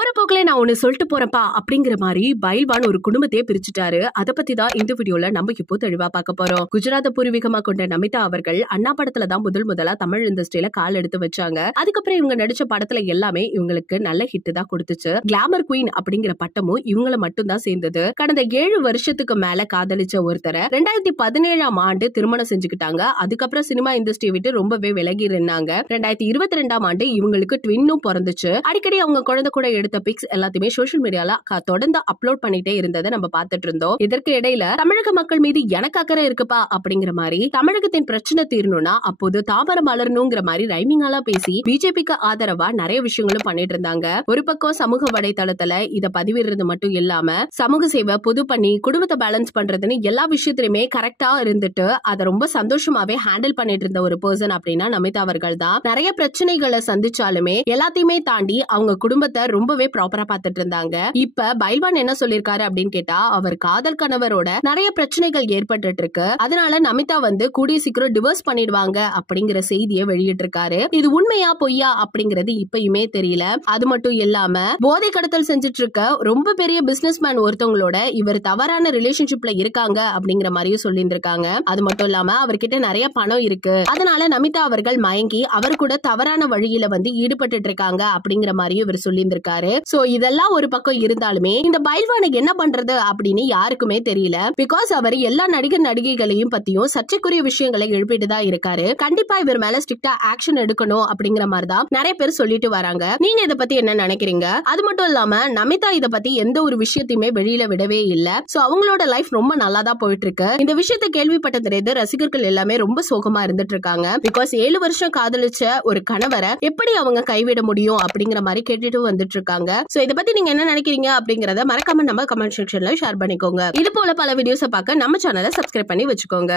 ஒரு போக்குல நான் ஒன்னு சொல்லிட்டு போறப்பா அப்படிங்கிற மாதிரி பைல்வான் ஒரு குடும்பத்தையே பிரிச்சுட்டாரு. அதை பத்தி தான் இந்த வீடியோல நம்ம இப்போ தெளிவா பார்க்க போறோம். குஜராத் பூர்வீகமா கொண்ட நமிதா அவர்கள் அண்ணா படத்துல தான் முதலா தமிழ் இண்டஸ்ட்ரியில கால் எடுத்து வச்சாங்க. அதுக்கப்புறம் இவங்க நடிச்ச படத்துல எல்லாமே இவங்களுக்கு நல்ல ஹிட் தான் கொடுத்துச்சு. கிளாமர் குயின் அப்படிங்கிற பட்டமும் இவங்கள மட்டும் தான் சேர்ந்தது. கடந்த 7 வருஷத்துக்கு மேல காதலிச்ச ஒருத்தரை 2017ஆம் ஆண்டு திருமணம் செஞ்சுக்கிட்டாங்க. அதுக்கப்புறம் சினிமா இண்டஸ்ட்ரி விட்டு ரொம்பவே விலகி இருந்தாங்க. 2022ஆம் ஆண்டு இவங்களுக்கு ட்வின்னும் பிறந்துச்சு. அடிக்கடி அவங்க குழந்தை கூட எடுத்த பிக்ஸ் எல்லாத்தையுமே சோஷியல் மீடியால தொடர்ந்து அப்லோட் பண்ணிட்டே இருந்ததை நம்ம பார்த்துட்டு இருந்தோம். இதற்கு இடையில தமிழக மக்கள் மீது எனக்கு அக்கறை இருக்குப்பா அப்படிங்கிற மாதிரி தமிழகத்தின் பிரச்சனை தீரணும்னா அப்போது தாமரை மலரணுங்கிற மாதிரி ரைமிங்காலா பேசி பிஜேபிக்கு ஆதரவா நிறைய விஷயங்களும் பண்ணிட்டு இருந்தாங்க. ஒரு பக்கம் சமூக வலைதளத்துல இத பதிவிடுறது மட்டும் இல்லாம சமூக சேவை, பொது பண்ணி, குடும்பத்தை பேலன்ஸ் பண்றதுன்னு எல்லா விஷயத்திலுமே கரெக்டா இருந்துட்டு அதை ரொம்ப சந்தோஷமாவே ஹேண்டில் பண்ணிட்டு இருந்த ஒரு பர்சன் அப்படின்னா நமிதா அவர்கள் தான். நிறைய பிரச்சனைகளை சந்திச்சாலுமே எல்லாத்தையுமே தாண்டி அவங்க குடும்பத்தை ரொம்பவே ப்ராப்பரா பாத்துட்டு இருந்தாங்க. இப்ப பைல்வான் என்ன சொல்லிருக்காரு அப்படின்னு கேட்டா, அவர் காதல் கணவரோட நிறைய பிரச்சனைகள் ஏற்பட்டு இருக்கு. அதனால நமிதா கூடிய சீக்கிரம் டிவோர்ஸ் பண்ணிடுவாங்க அப்படிங்கிற செய்தியை வெளியிட்டு இருக்காரு. இது உண்மையா பொய்யா அப்படிங்கிறது இப்பயுமே தெரியல. அது மட்டும் இல்லாம போதை கடத்தல் செஞ்சுட்டு இருக்க ரொம்ப பெரிய பிசினஸ் மேன் ஒருத்தவங்களோட இவர் தவறான ரிலேஷன்ஷிப்ல இருக்காங்க அப்படிங்கிற மாதிரியும் சொல்லியிருந்திருக்காங்க. அது மட்டும் இல்லாம அவர்கிட்ட நிறைய பணம் இருக்கு, அதனால நமிதா அவர்கள் மயங்கி அவர் கூட தவறான வழியில ஈடுபட்டு இருக்காங்க அப்படிங்கிற மாதிரியும் இவர் சொல்லியிருந்திருக்காரு. சோ இதெல்லாம் ஒரு பக்கம் இருந்தாலுமே இந்த பைல்வானுக்கு என்ன பண்றது அப்படின்னு யாருக்குமே தெரியல. பிகாஸ் அவர் எல்லா நடிகர் நடிகைகளையும் பத்தியும் சர்ச்சைக்குரிய விஷயங்களை எழுப்பிட்டு தான் இருக்காரு. கண்டிப்பா இவர் மேல ஸ்ட்ரிக்டா ஆக்ஷன் எடுக்கணும் அப்படிங்கிற மாதிரி தான் நிறைய பேர் சொல்லிட்டு வராங்க. நீங்க இத பத்தி என்ன நினைக்கிறீங்க? அது மட்டும் இல்லாம நமிதா இத பத்தி எந்த ஒரு விஷயத்தையுமே வெளியில விடவே இல்ல. சோ அவங்களோட லைஃப் ரொம்ப நல்லா தான் போயிட்டு இருக்கு. இந்த விஷயத்தை கேள்விப்பட்டது ரசிகர்கள் எல்லாமே ரொம்ப சோகமா இருந்துட்டு இருக்காங்க. பிகாஸ் 7 வருஷம் காதலிச்ச ஒரு கணவரை எப்படி அவங்க கைவிட முடியும் அப்படிங்கிற மாதிரி கேட்டுட்டு வந்துட்டு இருக்காங்க. சோ இத பத்தி நீங்க என்ன நினைக்கிறீங்க அப்படிங்கறத மறக்காம நம்ம கமெண்ட் செக்ஷன்ல ஷேர் பண்ணிக்கோங்க. இது போல பல வீடியோஸை பார்க்க நம்ம சேனலை சப்ஸ்கிரைப் பண்ணி வச்சுக்கோங்க.